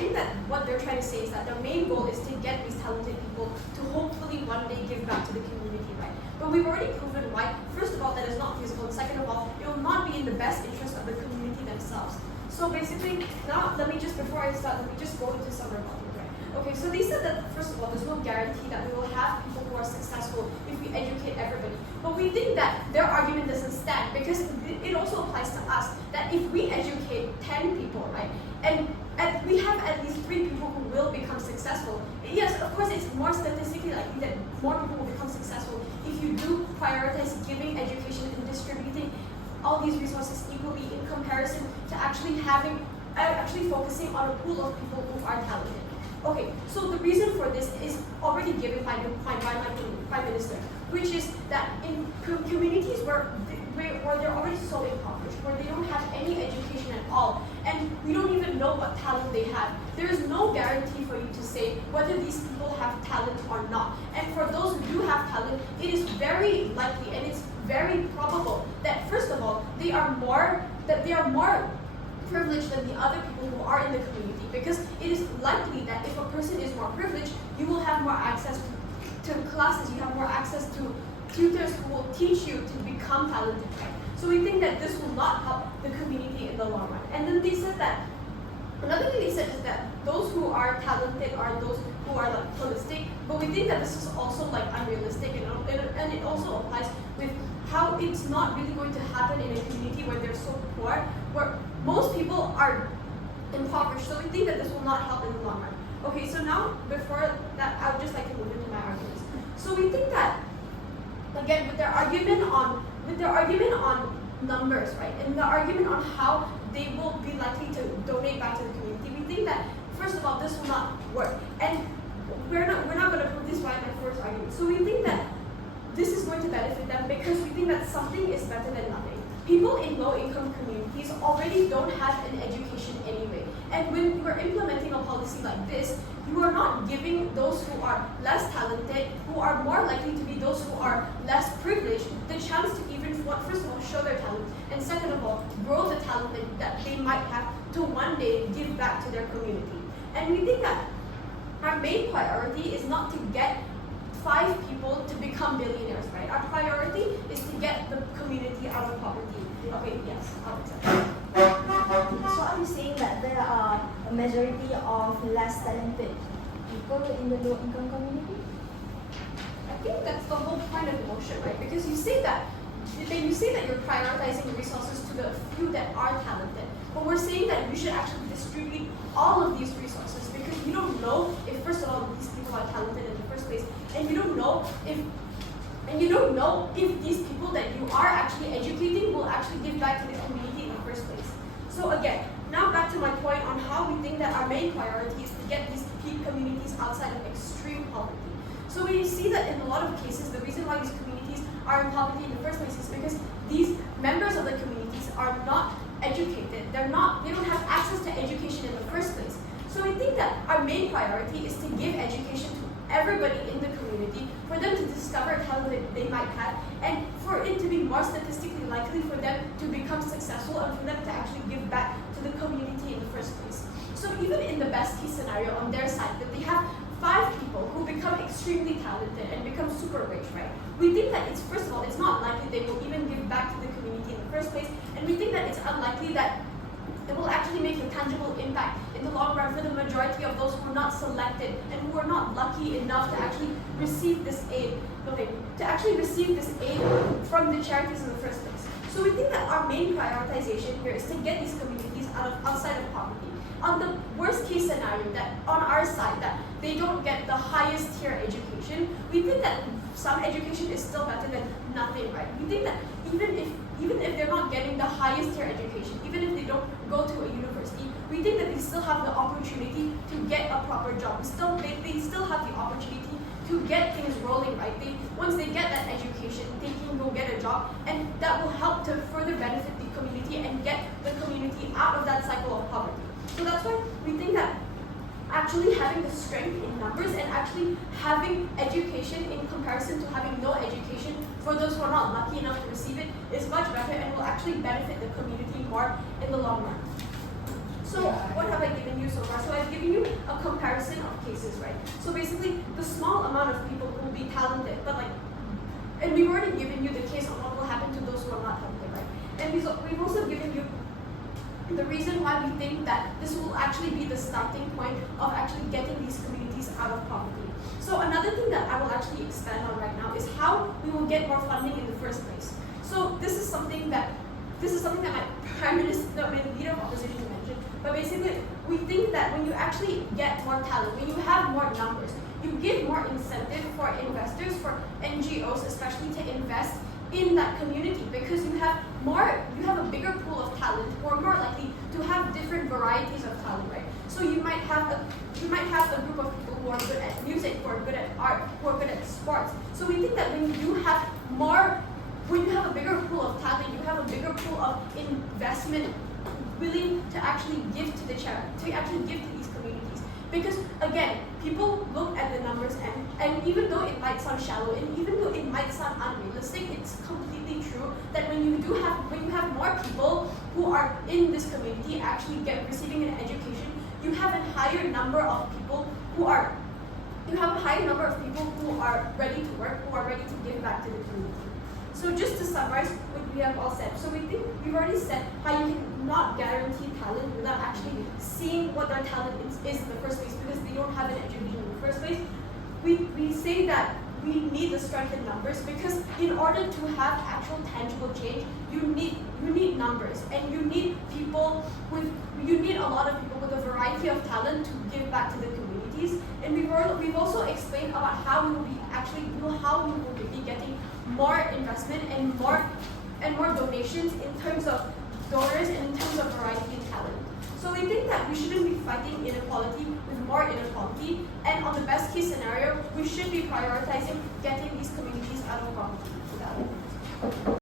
think that what they're trying to say is that their main goal is to get these talented people to hopefully one day give back to the community, right? But we've already proven why. First of all, that is not feasible. And second of all, it will not be in the best interest of the community themselves. So basically, now before I start, let me just go into some rebuttals, right? Okay, so they said that, first of all, there's no guarantee that we will have people who are successful if we educate everybody. But we think that their argument doesn't stand because it also applies to us, that if we educate 10 people, right, and we have at least 3 people who will become successful. Yes, of course, it's more statistically likely that more people will become successful if you do prioritize giving education and distributing all these resources equally in comparison to actually focusing on a pool of people who are talented. Okay, so the reason for this is already given by my Prime Minister, which is that in communities where they're already so impoverished, where they don't have any education at all, and we don't even know what talent they have, there is no guarantee for you to say whether these people have talent or not. And for those who do have talent, it is very likely and it's very probable that, first of all, they are more privileged than the other people who are in the community, because it is likely that if a person is more privileged, you will have more access to classes, you have more access to tutors who will teach you to become talented, right? So we think that this will not help the community in the long run. And then they said that, another thing they said is that those who are talented are those who are like holistic, but we think that this is also like unrealistic, and it also applies with how it's not really going to happen in a community where they're so poor, where most people are impoverished. So we think that this will not help in the long run. Okay, so now before that, I would just like to move into my arguments. So we think that, again, with their argument on numbers, right, and the argument on how they will be likely to donate back to the community, we think that, first of all, this will not work, and we're not going to prove this by my first argument. So we think that this is going to benefit them because we think that something is better than nothing. People in low-income communities already don't have an education anyway, and when you are implementing a policy like this, you are not giving those who are less talented, who are more likely to be those who are less privileged, the chance to even, first of all, show their talent, and second of all, grow the talent that they might have to one day give back to their community. And we think that our main priority is not to get 5 people to become billionaires, right? Our priority is to get the community out of poverty. Okay, yes, I'll accept that. So are you saying that there are a majority of less talented people in the low-income community? I think that's the whole point of the motion, right? Because you say that you're prioritizing the resources to the few that are talented, but we're saying that you should actually distribute all of these resources because you don't know if, first of all, these people are talented in the first place, and you don't know if these people that you are actually educating will actually give back to the community in the first place. So again, now back to my point on how we think that our main priority is to get these communities outside of extreme poverty. So we see that in a lot of cases, the reason why these communities are in poverty in the first place is because these members of the communities are not educated. They don't have access to education in the first place. So we think that our main priority is to give education to everybody in the community, for them to discover talent that they might have, and for it to be more statistically likely for them to become successful and for them to actually give back to the community in the first place. So even in the best case scenario on their side, that they have 5 people who become extremely talented and become super rich, right? We think that it's, first of all, it's not likely they will even give back to the community in the first place, and we think that it's unlikely that it will actually make a tangible impact in the long run for the majority of those who are not selected and who are not lucky enough to actually receive this aid. From the charities in the first place. So we think that our main prioritization here is to get these communities outside of poverty. On the worst case scenario, that on our side, that they don't get the highest tier education, we think that some education is still better than nothing, right? We think that even if they're not getting the highest tier education, even if they don't go to a university, we think that they still have the opportunity to get a proper job. They still have the opportunity to get things rolling, right? Once they get that education, they can go get a job, and that will help to further benefit the community and get the community out of that cycle of poverty. So that's why we think that actually having the strength in numbers and actually having education in comparison to having no education for those who are not lucky enough to receive it is much better and will actually benefit the community more in the long run. So what have I given you so far? So I've given you comparison of cases, right? So basically, the small amount of people who will be talented, but like, and we've already given you the case on what will happen to those who are not talented, right? And we've also given you the reason why we think that this will actually be the starting point of actually getting these communities out of poverty. So another thing that I will actually expand on right now is how we will get more funding in the first place. So this is something that my prime minister, my leader of opposition mentioned. But basically, we think that when you actually get more talent, when you have more numbers, you give more incentive for investors, for NGOs especially, to invest in that community, because you have a bigger pool of talent, or more likely to have different varieties of talent, right? So you might have a group of people who are good at music, who are good at art, who are good at sports. So we think that when you have a bigger pool of talent, you have a bigger pool of investment willing to actually give to the charity, to actually give to these communities. Because again, people look at the numbers, and even though it might sound shallow, and even though it might sound unrealistic, it's completely true that when you have more people who are in this community actually receiving an education, you have a higher number of people who are ready to work, who are ready to give back to the community. So just to summarize what we have all said, so we've already said how you cannot guarantee talent without actually seeing what their talent is in the first place, because they don't have an education in the first place. We say that we need the strength in numbers, because in order to have actual tangible change, you need numbers, and you need a lot of people with a variety of talent to give back to the communities. And we've also explained about how we will be getting more investment and more donations in terms of donors and in terms of variety and talent. So we think that we shouldn't be fighting inequality with more inequality, and on the best case scenario, we should be prioritizing getting these communities out of poverty.